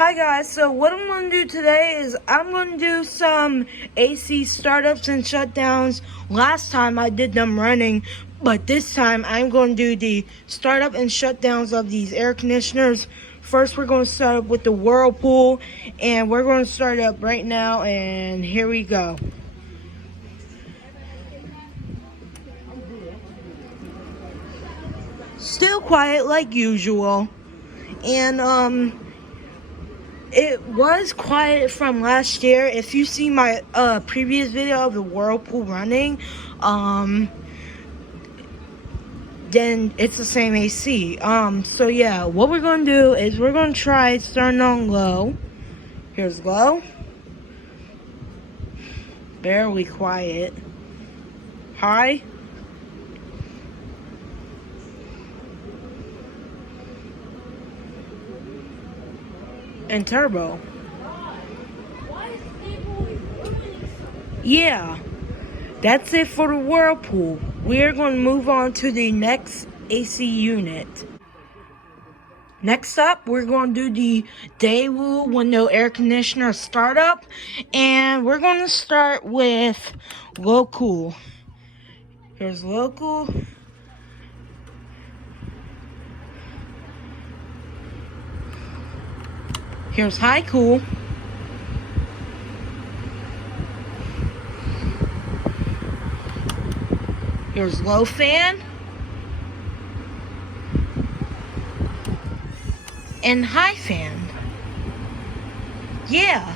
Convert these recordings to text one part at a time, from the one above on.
Hi guys, so what I'm going to do today is I'm going to do some AC startups and shutdowns. Last time I did them running, but this time I'm going to do the startup and shutdowns of these air conditioners. First we're going to start up with the Whirlpool, and we're going to start up right now, and here we go. Still quiet like usual, and it was quiet from last year. If you see my previous video of the Whirlpool running, then it's the same AC. So yeah, what we're gonna do is we're gonna try starting on low. Here's low. Barely quiet. High. And turbo. Yeah, that's it for the Whirlpool. We're going to move on to the next AC unit. Next up, we're going to do the Daewoo window air conditioner startup. And we're going to start with low cool. Here's low cool. Here's high cool. Here's low fan. And high fan. Yeah.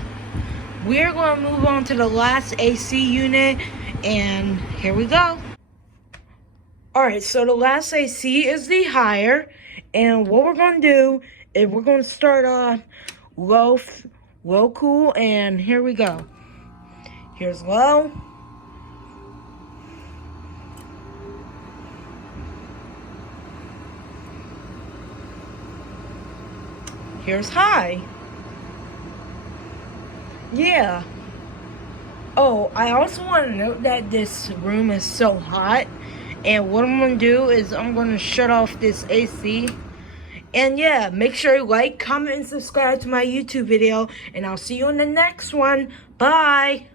We're going to move on to the last AC unit. And here we go. Alright, so the last AC is the higher. And what we're going to do is we're going to start on low cool, and here we go. Here's low. Here's high. Yeah. Oh, I also want to note that this room is so hot, and what I'm going to do is I'm going to shut off this AC. And yeah, make sure you like, comment, and subscribe to my YouTube video. And I'll see you in the next one. Bye.